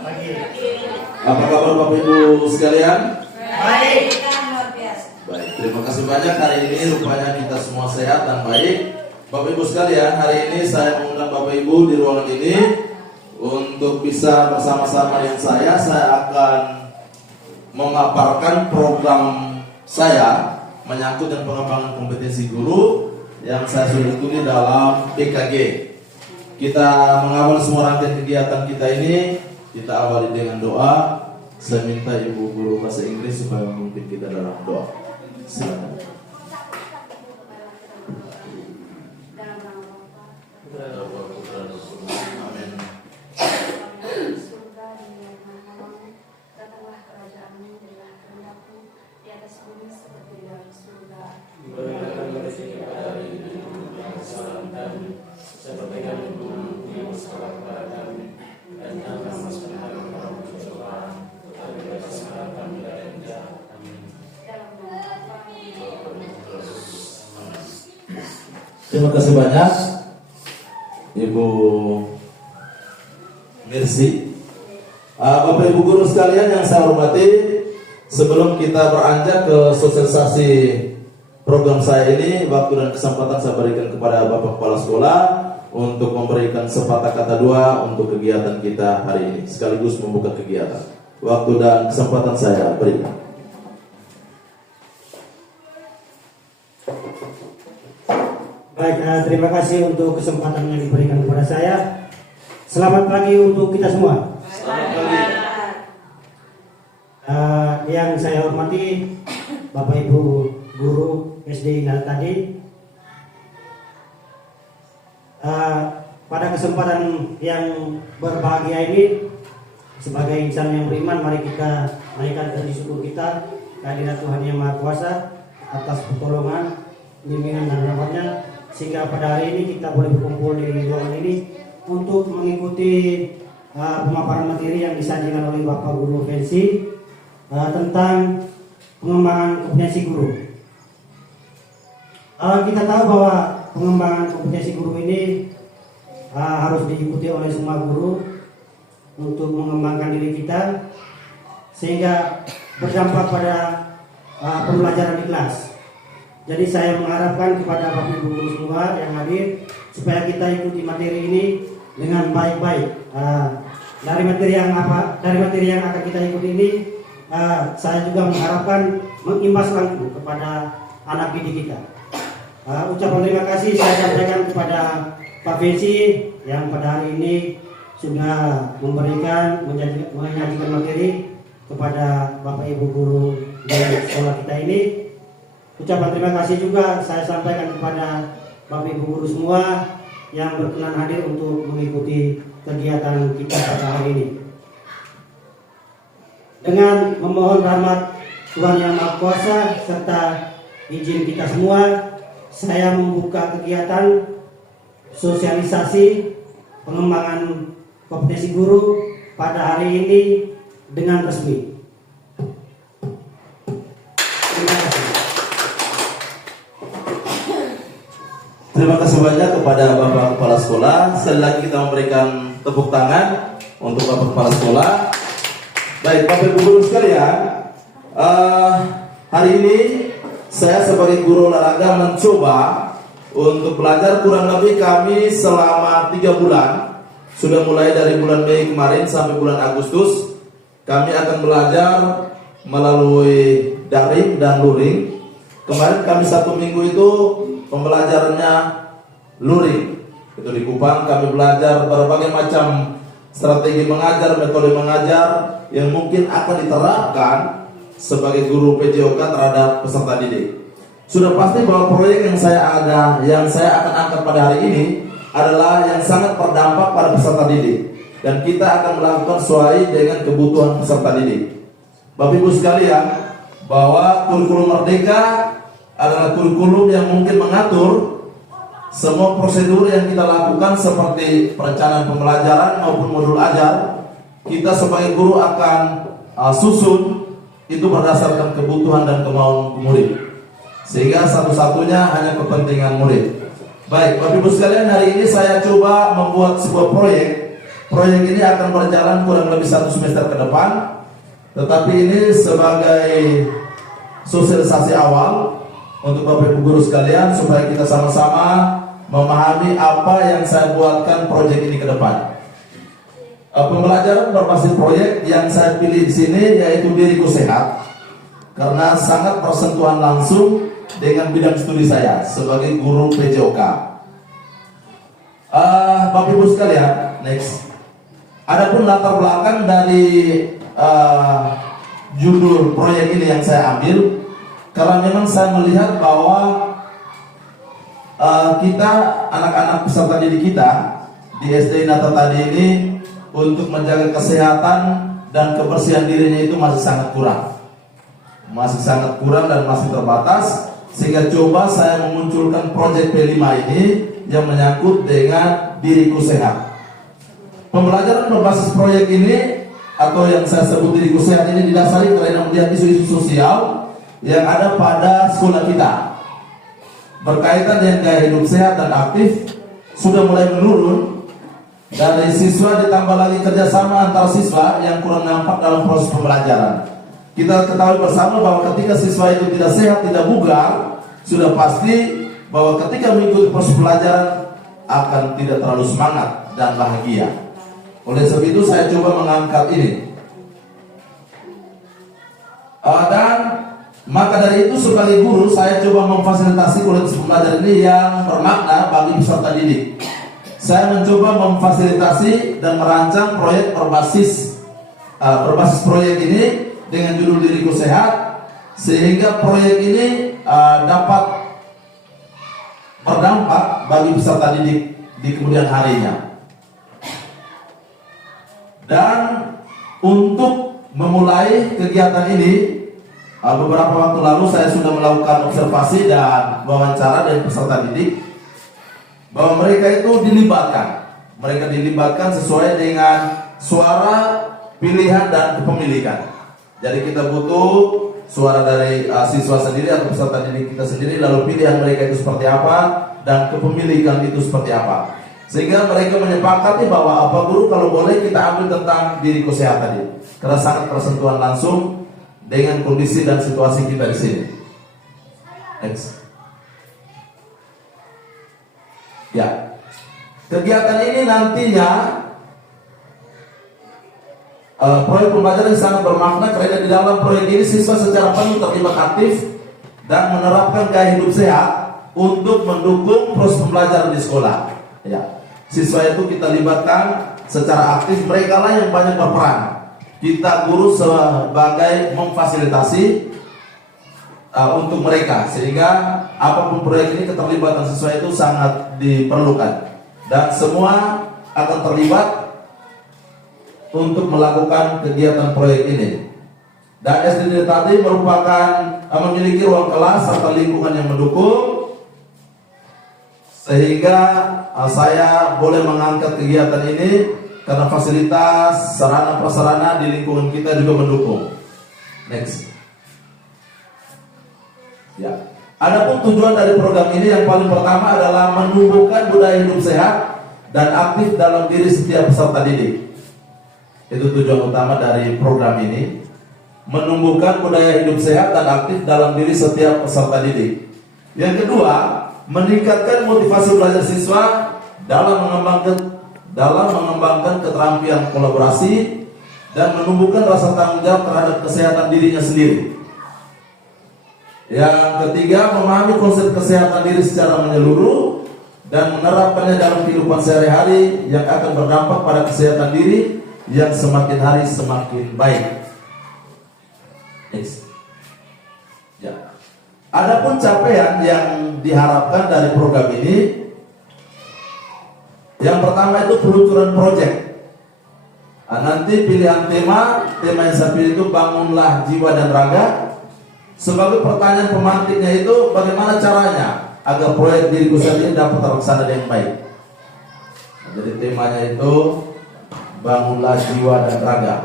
Apa kabar Bapak Ibu sekalian? Baik. Luar biasa. Baik, terima kasih banyak. Hari ini rupanya kita semua sehat dan baik. Bapak Ibu sekalian, hari ini saya mengundang Bapak Ibu di ruangan ini untuk bisa bersama-sama dengan saya akan memaparkan program saya menyangkut dengan pengembangan kompetensi guru yang saya sudah ikuti dalam PKG. Kita mengawal semua rangkaian kegiatan kita ini, kita awali dengan doa. Saya minta Ibu Guru Bahasa Inggris supaya memimpin kita dalam doa. Silakan. Amin. Terima kasih banyak Ibu Mirsi. Bapak Ibu guru sekalian yang saya hormati, sebelum kita beranjak ke sosialisasi program saya ini, waktu dan kesempatan saya berikan kepada Bapak Kepala Sekolah untuk memberikan sepatah kata dua untuk kegiatan kita hari ini, sekaligus membuka kegiatan. Waktu dan kesempatan saya berikan. Baik, terima kasih untuk kesempatan yang diberikan kepada saya. Selamat pagi untuk kita semua. Selamat pagi. Yang saya hormati Bapak Ibu guru SD Ingat tadi. Pada kesempatan yang berbahagia ini, sebagai insan yang beriman, mari kita naikkan puji syukur kita kehadirat Tuhan Yang Maha Kuasa atas pertolongan, bimbingan dan rahmatnya, sehingga pada hari ini kita boleh berkumpul di ruangan ini untuk mengikuti pemaparan materi yang disajikan oleh Bapak Guru Fensi tentang pengembangan kompetensi guru. Kita tahu bahwa pengembangan kompetensi guru ini harus diikuti oleh semua guru untuk mengembangkan diri kita sehingga berdampak pada pembelajaran di kelas. Jadi saya mengharapkan kepada Bapak Ibu guru semua yang hadir supaya kita ikuti materi ini dengan baik-baik. Dari materi yang akan kita ikuti ini, saya juga mengharapkan mengimbas langsung kepada anak didik kita. Ucapan terima kasih saya sampaikan kepada Pak Fensi yang pada hari ini sudah menyajikan materi kepada Bapak Ibu guru dari sekolah kita ini. Ucapan terima kasih juga saya sampaikan kepada Bapak Ibu guru semua yang berkenan hadir untuk mengikuti kegiatan kita pada hari ini. Dengan memohon rahmat Tuhan Yang Maha Kuasa serta izin kita semua, saya membuka kegiatan sosialisasi pengembangan kompetensi guru pada hari ini dengan resmi. Terima kasih. Terima kasih banyak kepada Bapak Kepala Sekolah. Sekali lagi kita memberikan tepuk tangan untuk Bapak Kepala Sekolah. Baik, Bapak Ibu guru sekalian, hari ini saya sebagai guru olahraga mencoba untuk belajar kurang lebih kami selama 3 bulan. Sudah mulai dari bulan Mei kemarin sampai bulan Agustus. Kami akan belajar melalui daring dan luring. Kemarin kami 1 minggu itu pembelajarannya luring. Itu di Kupang kami belajar berbagai macam strategi mengajar, metode mengajar yang mungkin akan diterapkan sebagai guru PJOK terhadap peserta didik. Sudah pasti bahwa proyek yang saya akan angkat pada hari ini adalah yang sangat berdampak pada peserta didik, dan kita akan melakukan sesuai dengan kebutuhan peserta didik. Bapak Ibu sekalian, bahwa kurikulum Merdeka adalah kurikulum yang mungkin mengatur semua prosedur yang kita lakukan seperti perencanaan pembelajaran maupun modul ajar. Kita sebagai guru akan susun itu berdasarkan kebutuhan dan kemauan murid, sehingga satu-satunya hanya kepentingan murid. Baik, Bapak Ibu sekalian, hari ini saya coba membuat sebuah proyek proyek ini akan berjalan kurang lebih 1 semester ke depan. Tetapi ini sebagai sosialisasi awal untuk Bapak Ibu guru sekalian supaya kita sama-sama memahami apa yang saya buatkan proyek ini ke depan. Pembelajaran berbasis proyek yang saya pilih di sini yaitu Diriku Sehat karena sangat bersentuhan langsung dengan bidang studi saya sebagai guru PJOK. Bapak Ibu sekalian, next. Adapun latar belakang dari judul proyek ini yang saya ambil, karena memang saya melihat bahwa kita anak-anak peserta didik kita di SD Nata tadi ini untuk menjaga kesehatan dan kebersihan dirinya itu masih sangat kurang, dan masih terbatas. Sehingga coba saya memunculkan proyek P5 ini yang menyangkut dengan Diriku Sehat. Pembelajaran berbasis proyek ini atau yang saya sebut Diriku Sehat ini didasari karena melihat isu-isu sosial yang ada pada sekolah kita berkaitan dengan gaya hidup sehat dan aktif sudah mulai menurun dari siswa, ditambah lagi kerjasama antar siswa yang kurang nampak dalam proses pembelajaran. Kita ketahui bersama bahwa ketika siswa itu tidak sehat, tidak bugar, sudah pasti bahwa ketika mengikuti proses pelajaran akan tidak terlalu semangat dan bahagia. Oleh sebab itu saya coba mengangkat ini. Dan maka dari itu sebagai guru saya coba memfasilitasi kualitas pembelajaran ini yang bermakna bagi peserta didik. Saya mencoba memfasilitasi dan merancang proyek berbasis proyek ini dengan judul Diriku Sehat, sehingga proyek ini dapat berdampak bagi peserta didik di kemudian harinya. Dan untuk memulai kegiatan ini, beberapa waktu lalu saya sudah melakukan observasi dan wawancara dari peserta didik bahwa mereka itu dilibatkan sesuai dengan suara, pilihan dan kepemilikan. Jadi kita butuh suara dari siswa sendiri atau peserta didik kita sendiri, lalu pilihan mereka itu seperti apa dan kepemilikan itu seperti apa. Sehingga mereka menyepakati bahwa apa guru kalau boleh kita ambil tentang Diriku Sehat tadi, karena sangat bersentuhan langsung dengan kondisi dan situasi kita di sini. Next. Ya, kegiatan ini nantinya proyek pembelajaran yang sangat bermakna karena di dalam proyek ini siswa secara penuh terlibat aktif dan menerapkan gaya hidup sehat untuk mendukung proses pembelajaran di sekolah. Ya, siswa itu kita libatkan secara aktif, mereka lah yang banyak berperan. Kita guru sebagai memfasilitasi untuk mereka, sehingga apapun proyek ini keterlibatan siswa itu sangat diperlukan dan semua akan terlibat untuk melakukan kegiatan proyek ini. Dan SD tadi merupakan memiliki ruang kelas serta lingkungan yang mendukung, sehingga saya boleh mengangkat kegiatan ini karena fasilitas, sarana prasarana di lingkungan kita juga mendukung. Next. Ya. Adapun tujuan dari program ini yang paling pertama adalah menumbuhkan budaya hidup sehat dan aktif dalam diri setiap peserta didik. Itu tujuan utama dari program ini, menumbuhkan budaya hidup sehat dan aktif dalam diri setiap peserta didik. Yang kedua, meningkatkan motivasi belajar siswa dalam mengembangkan keterampilan kolaborasi dan menumbuhkan rasa tanggung jawab terhadap kesehatan dirinya sendiri. Yang ketiga, memahami konsep kesehatan diri secara menyeluruh dan menerapkannya dalam kehidupan sehari-hari yang akan berdampak pada kesehatan diri yang semakin hari semakin baik. Next. Ya. Adapun capaian yang diharapkan dari program ini, yang pertama itu peluncuran proyek. Nanti pilihan tema yang saya pilih itu bangunlah jiwa dan raga. Sebagai pertanyaan pemantiknya itu bagaimana caranya agar proyek Diriku Sehat ini dapat terlaksana dengan baik. Jadi temanya itu bangunlah jiwa dan raga.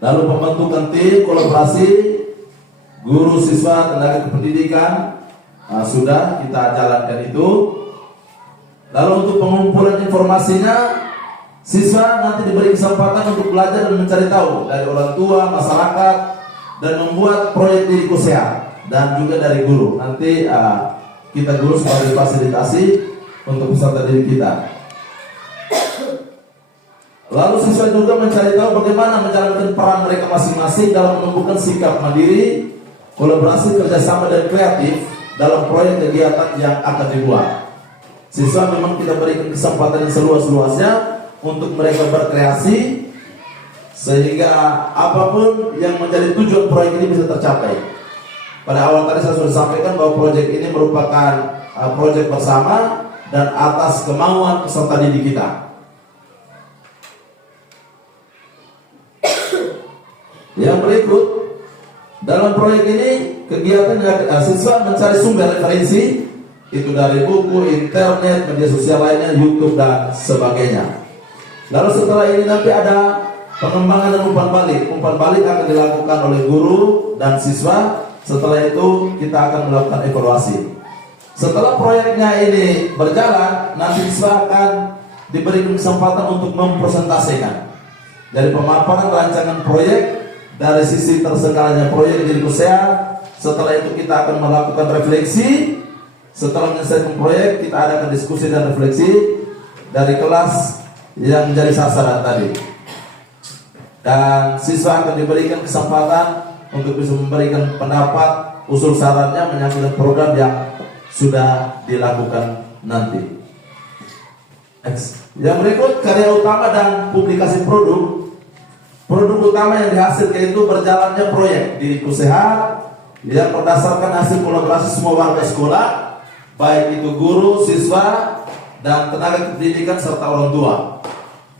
Lalu pembentukan tim kolaborasi guru, siswa, tenaga kependidikan sudah kita jalankan itu. Lalu untuk pengumpulan informasinya Siswa nanti diberi kesempatan untuk belajar dan mencari tahu dari orang tua, masyarakat, dan membuat proyek diriku sehat, dan juga dari guru. Nanti kita guru sebagai fasilitasi untuk peserta didik kita. Lalu siswa juga mencari tahu bagaimana menjalankan peran mereka masing-masing dalam menumbuhkan sikap mandiri, kolaborasi, kerjasama, dan kreatif dalam proyek kegiatan yang akan dibuat. Siswa memang kita berikan kesempatan yang seluas-luasnya untuk mereka berkreasi, sehingga apapun yang menjadi tujuan proyek ini bisa tercapai. Pada awal tadi saya sudah sampaikan bahwa proyek ini merupakan proyek bersama dan atas kemauan peserta didik kita. Yang berikut, dalam proyek ini kegiatan siswa mencari sumber referensi itu dari buku, internet, media sosial lainnya, YouTube dan sebagainya. Lalu setelah ini nanti ada pengembangan dan umpan balik. Umpan balik akan dilakukan oleh guru dan siswa. Setelah itu kita akan melakukan evaluasi. Setelah proyeknya ini berjalan, nanti siswa akan diberi kesempatan untuk mempresentasikan dari pemaparan rancangan proyek, dari sisi terselenggaranya proyek diriku sehat. Setelah itu kita akan melakukan refleksi. Setelah menyelesaikan proyek, kita adakan diskusi dan refleksi dari kelas yang menjadi sasaran tadi. Dan siswa akan diberikan kesempatan untuk bisa memberikan pendapat, usul sarannya menyangkut program yang sudah dilakukan nanti. Yang berikut, karya utama dan publikasi produk. Produk utama yang dihasilkan itu berjalannya proyek diriku sehat yang berdasarkan hasil kolaborasi semua warga sekolah, baik itu guru, siswa, dan tenaga pendidikan serta orang tua.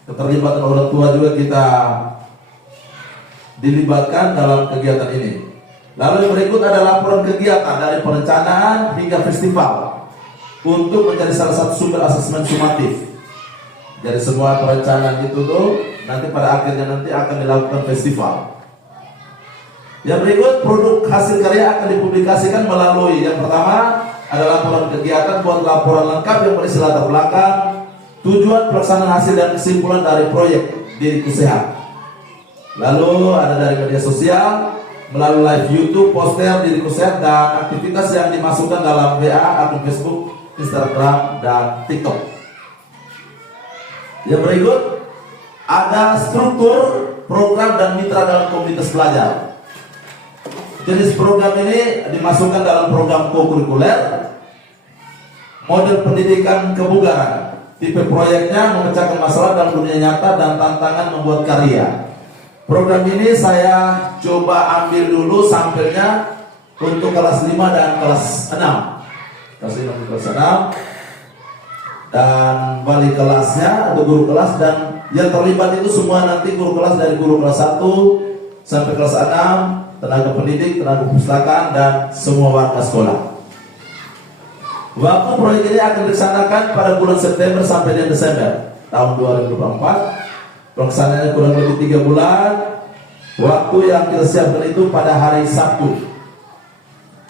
Keterlibatan orang tua juga kita dilibatkan dalam kegiatan ini. Lalu yang berikut ada laporan kegiatan dari perencanaan hingga festival untuk menjadi salah satu sumber asesmen sumatif. Dari semua perencanaan itu tuh nanti pada akhirnya nanti akan dilakukan festival. Yang berikut, produk hasil karya akan dipublikasikan melalui yang pertama ada laporan kegiatan, buat laporan lengkap yang berisi latar belakang, tujuan pelaksanaan hasil dan kesimpulan dari proyek diriku sehat. Lalu ada dari media sosial melalui live YouTube, poster diriku sehat, dan aktivitas yang dimasukkan dalam WA, akun Facebook, Instagram, dan TikTok. Yang berikut ada struktur, program, dan mitra dalam komunitas belajar. Jenis program ini dimasukkan dalam program kokurikuler, model pendidikan kebugaran. Tipe proyeknya memecahkan masalah dalam dunia nyata dan tantangan membuat karya. Program ini saya coba ambil dulu sampelnya untuk kelas 5 dan kelas 6. Kelas 5 dan kelas 6. Dan wali kelasnya atau guru kelas, dan yang terlibat itu semua nanti guru kelas dari guru kelas 1 sampai kelas 6, tenaga pendidik, tenaga perpustakaan, dan semua warga sekolah. Waktu proyek ini akan dilaksanakan pada bulan September sampai dengan Desember tahun 2024. Pelaksanaannya kurang lebih 3 bulan. Waktu yang kita siapkan itu pada hari Sabtu.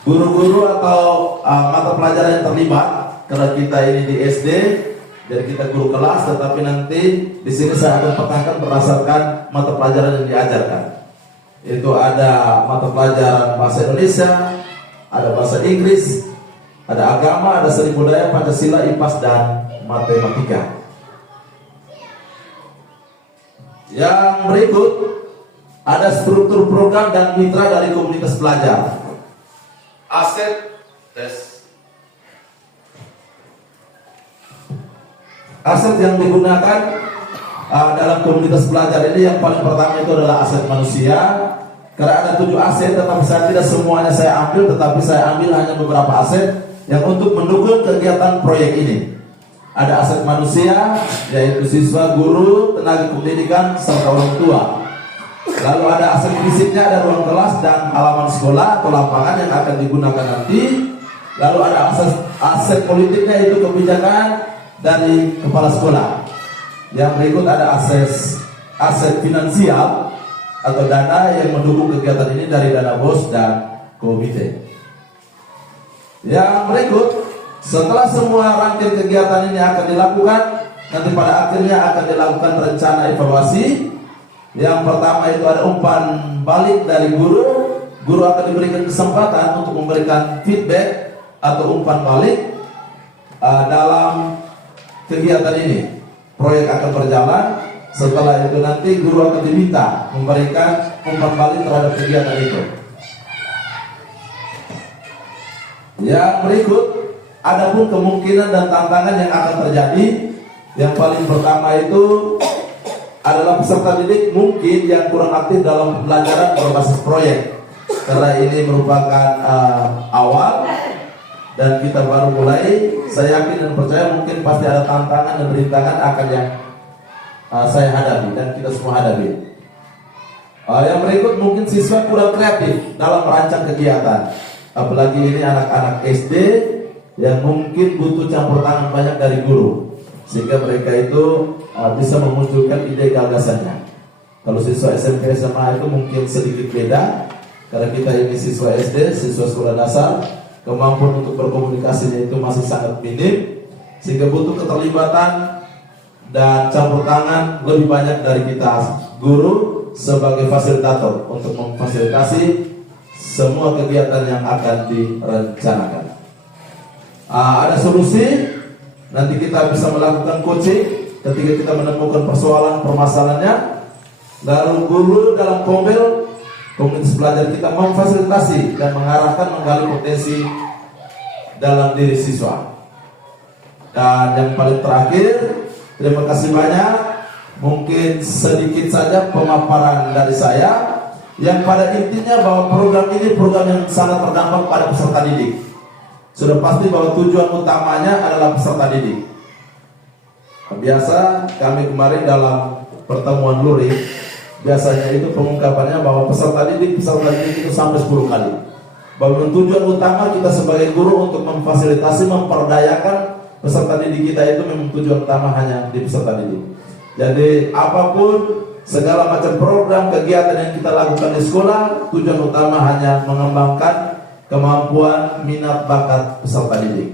Guru-guru atau mata pelajaran yang terlibat, karena kita ini di SD, jadi kita guru kelas, tetapi nanti di sini saya akan petakan berdasarkan mata pelajaran yang diajarkan. Itu ada mata pelajaran bahasa Indonesia, ada bahasa Inggris, ada agama, ada seni budaya, Pancasila, IPAS, dan matematika. Yang berikut ada struktur program dan mitra dari komunitas belajar. Aset yang digunakan dalam komunitas belajar ini, yang paling pertama itu adalah aset manusia. Karena ada 7 aset, tetapi saya tidak semuanya saya ambil, tetapi saya ambil hanya beberapa aset yang untuk mendukung kegiatan proyek ini. Ada aset manusia, yaitu siswa, guru, tenaga pendidikan, serta orang tua. Lalu ada aset fisiknya, ada ruang kelas dan halaman sekolah atau lapangan yang akan digunakan nanti. Lalu ada aset politiknya, itu kebijakan dari kepala sekolah. Yang berikut ada aset finansial atau dana yang mendukung kegiatan ini dari dana BOS dan komite. Yang berikut, setelah semua rangkaian kegiatan ini akan dilakukan, nanti pada akhirnya akan dilakukan rencana evaluasi. Yang pertama itu ada umpan balik dari guru. Guru akan diberikan kesempatan untuk memberikan feedback atau umpan balik dalam kegiatan ini. Proyek akan berjalan. Setelah itu nanti guru akan diminta memberikan umpan balik terhadap kegiatan itu. Yang berikut, ada pun kemungkinan dan tantangan yang akan terjadi. Yang paling pertama itu adalah peserta didik mungkin yang kurang aktif dalam pembelajaran berbasis proyek, karena ini merupakan awal dan kita baru mulai. Saya yakin dan percaya mungkin pasti ada tantangan dan rintangan akan yang saya hadapi dan kita semua hadapi. Yang berikut, mungkin siswa kurang kreatif dalam merancang kegiatan, apalagi ini anak-anak SD yang mungkin butuh campur tangan banyak dari guru, sehingga mereka itu bisa memunculkan ide gagasannya. Kalau siswa SMP SMA itu mungkin sedikit beda, karena kita ini siswa SD, siswa sekolah dasar, kemampuan untuk berkomunikasinya itu masih sangat minim, sehingga butuh keterlibatan dan campur tangan lebih banyak dari kita guru sebagai fasilitator untuk memfasilitasi semua kegiatan yang akan direncanakan. Ada solusi, nanti kita bisa melakukan coaching ketika kita menemukan permasalahannya. Lalu guru dalam komunitas belajar kita memfasilitasi dan mengarahkan menggali potensi dalam diri siswa. Dan yang paling terakhir, terima kasih banyak. Mungkin sedikit saja pemaparan dari saya, yang pada intinya bahwa program ini program yang sangat berdampak pada peserta didik. Sudah pasti bahwa tujuan utamanya adalah peserta didik. Biasa kami kemarin dalam pertemuan luring, biasanya itu pengungkapannya bahwa peserta didik itu sampai 10 kali. Bahwa tujuan utama kita sebagai guru untuk memfasilitasi, memperdayakan peserta didik kita itu memang tujuan utama hanya di peserta didik. Jadi apapun segala macam program kegiatan yang kita lakukan di sekolah, tujuan utama hanya mengembangkan kemampuan minat bakat peserta didik.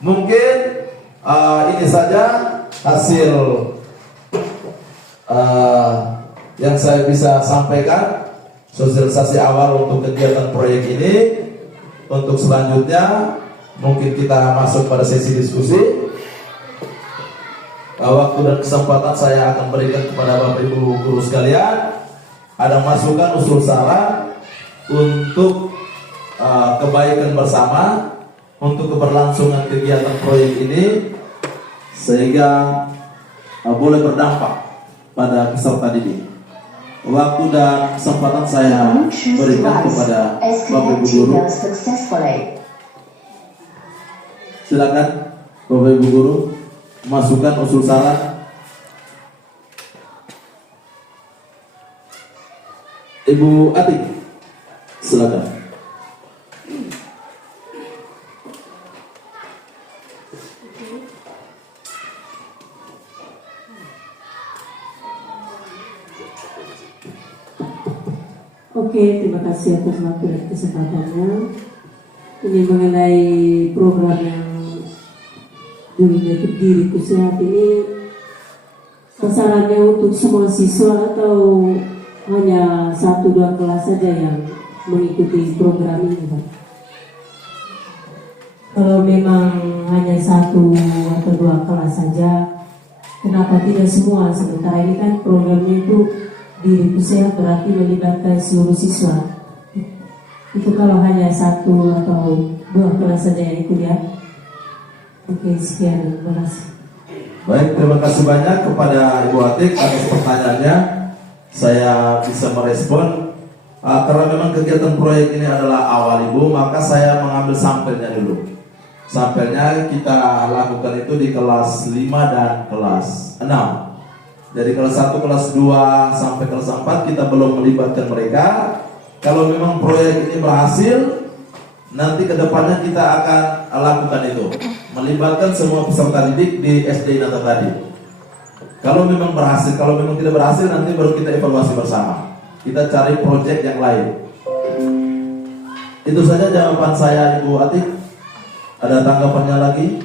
Mungkin ini saja hasil yang saya bisa sampaikan, sosialisasi awal untuk kegiatan proyek ini. Untuk selanjutnya mungkin kita masuk pada sesi diskusi. Waktu dan kesempatan saya akan berikan kepada Bapak Ibu guru sekalian. Ada masukan usul saran untuk kebaikan bersama, untuk keberlangsungan kegiatan proyek ini, sehingga boleh berdampak pada peserta didik. Waktu dan kesempatan saya berikan kepada Bapak Ibu guru. Silakan Bapak Ibu guru, masukan usul saran. Ibu Atik, silakan. Oke, terima kasih atas waktu dan kesempatannya. Ini mengenai program yang judulnya Diriku Sehat ini, sasarannya untuk semua siswa atau hanya 1-2 kelas saja yang mengikuti program ini, Pak? Kalau memang hanya 1 atau 2 kelas saja, kenapa tidak semua? Sementara ini kan programnya itu Diriku Sehat berarti melibatkan seluruh siswa. Itu kalau hanya 1 atau 2 kelas saja yang ikut, ya. Oke, sekian, terima kasih. Baik, terima kasih banyak kepada Ibu Atik atas pertanyaannya. Saya bisa merespon karena memang kegiatan proyek ini adalah awal Ibu, maka saya mengambil sampelnya dulu. Sampelnya kita lakukan itu di kelas 5 dan kelas 6. Dari kelas 1, kelas 2 sampai kelas 4 kita belum melibatkan mereka. Kalau memang proyek ini berhasil, nanti kedepannya kita akan lakukan itu, melibatkan semua peserta didik di SD Nata tadi. Kalau memang berhasil, kalau memang tidak berhasil, nanti baru kita evaluasi bersama. Kita cari proyek yang lain. Itu saja jawaban saya, Ibu Atik. Ada tanggapannya lagi?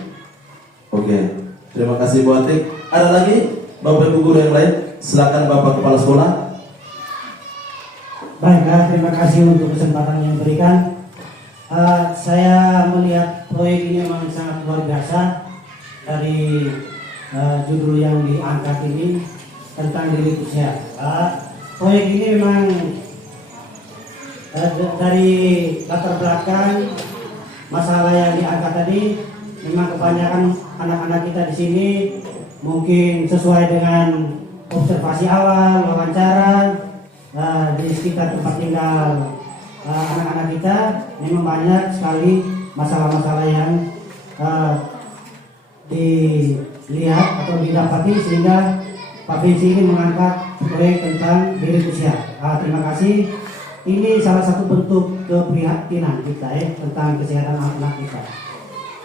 Oke. Terima kasih Bu Atik. Ada lagi Bapak Ibu guru yang lain? Silakan Bapak Kepala Sekolah. Baiklah, terima kasih untuk kesempatan yang diberikan. Saya melihat proyek ini memang sangat luar biasa dari judul yang diangkat ini tentang diri usia. Proyek ini memang dari latar belakang masalah yang diangkat tadi, memang kebanyakan anak-anak kita di sini mungkin sesuai dengan observasi awal, wawancara di sekitar tempat tinggal anak-anak kita, memang banyak sekali masalah-masalah yang dilihat atau didapati, sehingga Pak Vinci ini mengangkat proyek tentang diri usia. Terima kasih. Ini salah satu bentuk keprihatinan kita tentang kesehatan anak-anak kita.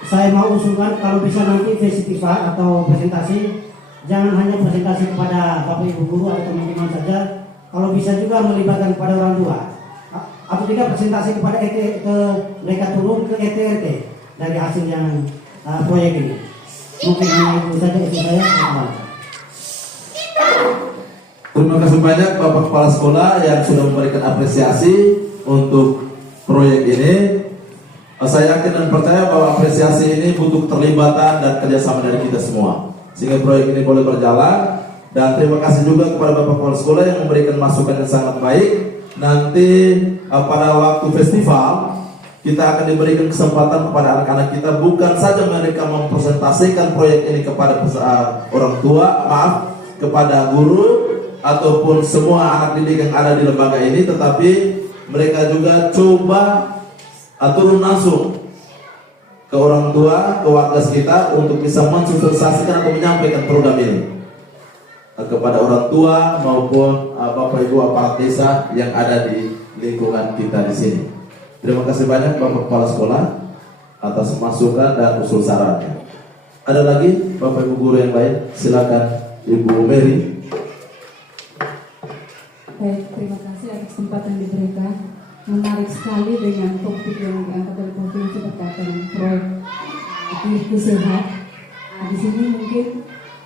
Saya mau usulkan kalau bisa nanti festival atau presentasi, jangan hanya presentasi kepada Bapak Ibu guru atau teman-teman saja, kalau bisa juga melibatkan kepada orang tua. Atau tidak presentasi kepada ke mereka turun ke ETRT dari hasil yang proyek ini. Mungkin itu saja itu saya. Terima kasih banyak Bapak Kepala Sekolah yang sudah memberikan apresiasi untuk proyek ini. Saya yakin dan percaya bahwa apresiasi ini butuh keterlibatan dan kerjasama dari kita semua, sehingga proyek ini boleh berjalan. Dan terima kasih juga kepada Bapak Kepala Sekolah yang memberikan masukan yang sangat baik. Nanti pada waktu festival kita akan diberikan kesempatan kepada anak-anak kita, bukan saja mereka mempresentasikan proyek ini kepada orang tua, kepada guru ataupun semua anak didik yang ada di lembaga ini, tetapi mereka juga coba turun langsung ke orang tua, ke warga sekitar untuk bisa mensosialisasikan atau menyampaikan program ini kepada orang tua maupun Bapak Ibu aparat desa yang ada di lingkungan kita di sini. Terima kasih banyak Bapak Kepala Sekolah atas masukan dan usul sarannya. Ada lagi Bapak Ibu guru yang lain? Silakan Ibu Mary. Baik, terima kasih atas kesempatan diberikan. Menarik sekali dengan topik yang diangkat oleh provinsi berkaitan dengan proyek Diriku Sehat. Di sini mungkin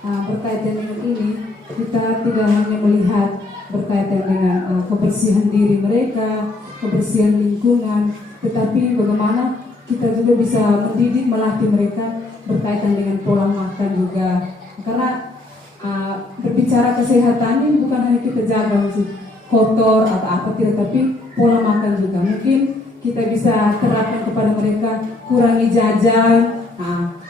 berkaitan dengan ini, kita tidak hanya melihat berkaitan dengan kebersihan diri mereka, kebersihan lingkungan, tetapi bagaimana kita juga bisa mendidik, melatih mereka berkaitan dengan pola makan juga. Karena berbicara kesehatan ini bukan hanya kita jaga kotor atau apa tidak, tapi pola makan juga. Mungkin kita bisa terapkan kepada mereka, kurangi jajan.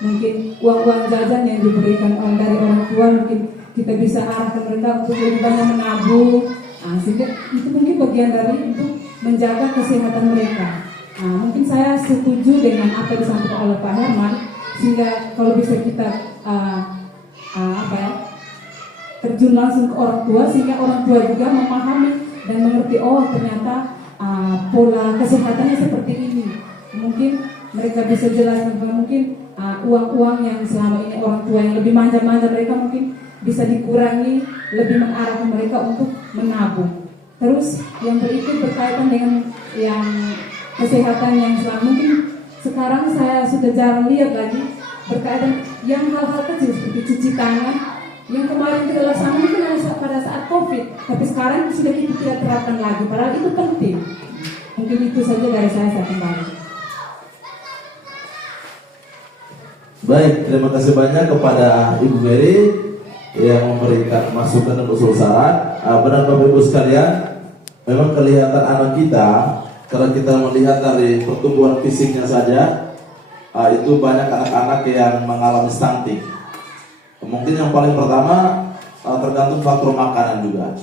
Mungkin uang-uang jajan yang diberikan dari orang tua mungkin kita bisa arahkan mereka untuk lebih banyak menabung. Sehingga itu mungkin bagian dari untuk menjaga kesehatan mereka. Mungkin saya setuju dengan apa yang disampaikan oleh Pak Herman, sehingga kalau bisa kita terjun langsung ke orang tua, sehingga orang tua juga memahami dan mengerti, oh ternyata pola kesehatannya seperti ini. Mungkin mereka bisa jelaskan bahwa mungkin uang-uang yang selama ini orang tua yang lebih manja-manja, mereka mungkin bisa dikurangi, lebih mengarahkan mereka untuk menabung. Terus yang berikut berkaitan dengan yang kesehatan yang selama mungkin sekarang saya sudah jarang lihat lagi berkaitan yang hal-hal kecil seperti cuci tangan. Yang kemarin kita laksanakan itu pada saat COVID, tapi sekarang sudah kita tidak terapkan lagi, padahal itu penting. Mungkin itu saja dari saya kembali. Baik, terima kasih banyak kepada Ibu Mary yang memberikan masukan dan usul saran. Benar Bapak Ibu sekalian, memang kelihatan anak kita, kalau kita melihat dari pertumbuhan fisiknya saja, itu banyak anak-anak yang mengalami stunting. Mungkin yang paling pertama tergantung faktor makanan juga.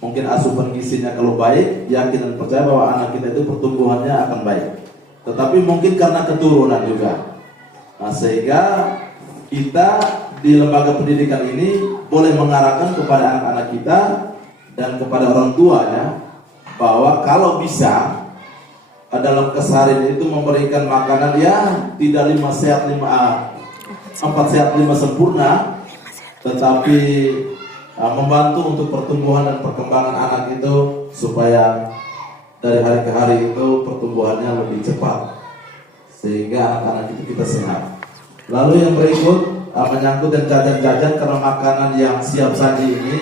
Mungkin asupan gizinya kalau baik, yakin dan percaya bahwa anak kita itu pertumbuhannya akan baik. Tetapi mungkin karena keturunan juga. Sehingga kita di lembaga pendidikan ini boleh mengarahkan kepada anak-anak kita dan kepada orang tuanya bahwa kalau bisa dalam keseharian itu memberikan makanan tidak 5 sehat 4 sehat 5 sempurna, tetapi membantu untuk pertumbuhan dan perkembangan anak itu supaya dari hari ke hari itu pertumbuhannya lebih cepat sehingga anak-anak itu kita sehat. Lalu yang berikut menyangkut dan jajan-jajan, karena makanan yang siap saji ini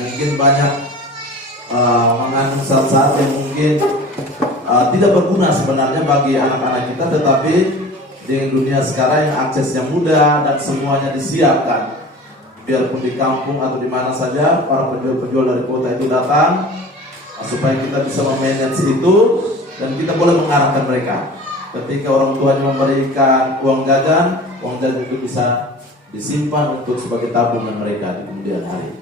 mungkin banyak mengandung zat-zat yang mungkin tidak berguna sebenarnya bagi anak-anak kita, tetapi dengan dunia sekarang yang aksesnya mudah dan semuanya disiapkan, biarpun di kampung atau di mana saja para penjual-penjual dari kota itu datang, supaya kita bisa memanage itu dan kita boleh mengarahkan mereka. Ketika orang tuanya memberikan uang jajan itu bisa disimpan untuk sebagai tabungan mereka di kemudian hari.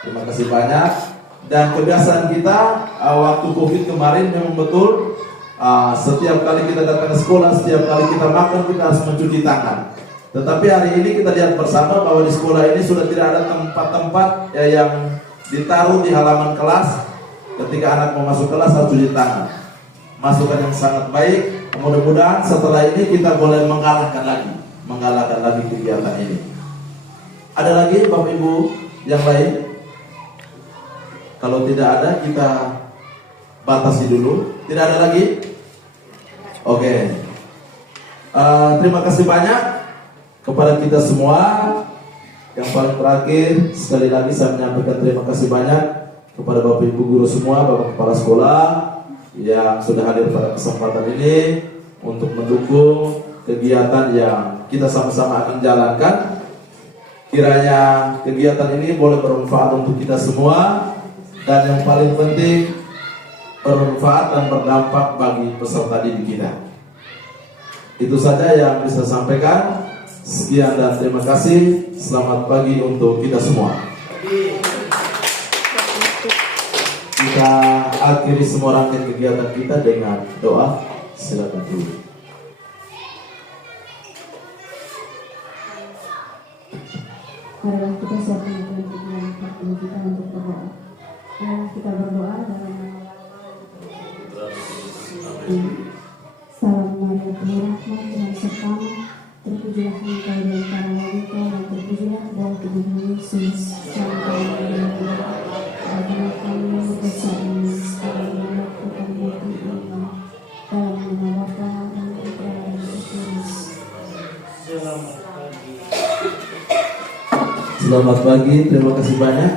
Terima kasih banyak. Dan kebiasaan kita waktu COVID kemarin memang betul, setiap kali kita datang ke sekolah, setiap kali kita makan, kita harus mencuci tangan. Tetapi hari ini kita lihat bersama bahwa di sekolah ini sudah tidak ada tempat-tempat yang ditaruh di halaman kelas. Ketika anak mau masuk kelas harus cuci tangan. Masukan yang sangat baik. Mudah-mudahan setelah ini kita boleh menggalakkan lagi kegiatan ini. Ada lagi Bapak Ibu yang lain? Kalau tidak ada, kita batasi dulu. Tidak ada lagi? Oke. Terima kasih banyak kepada kita semua. Yang paling terakhir, sekali lagi saya menyampaikan terima kasih banyak kepada Bapak Ibu guru semua, Bapak Kepala Sekolah yang sudah hadir pada kesempatan ini untuk mendukung kegiatan yang kita sama-sama akan jalankan. Kiranya kegiatan ini boleh bermanfaat untuk kita semua, dan yang paling penting bermanfaat dan berdampak bagi peserta didik kita. Itu saja yang bisa saya sampaikan. Sekian dan terima kasih. Selamat pagi untuk kita semua. Kita akhiri semua rangkaian kegiatan kita dengan doa. Silakan dulu. Marilah kita siapkan pikiran kita untuk berdoa. Marilah kita berdoa dalam nama Salam Maria penuh rahmat, Tuhan sertamu, terpujilah engkau di antara wanita dan terpujilah buah tubuhmu Yesus. Selamat bagi kami berdosa ini sekarang dan waktu kami mati ini. Dalam nama Bapa dan Putra dan Roh Kudus. Selamat pagi, terima kasih banyak.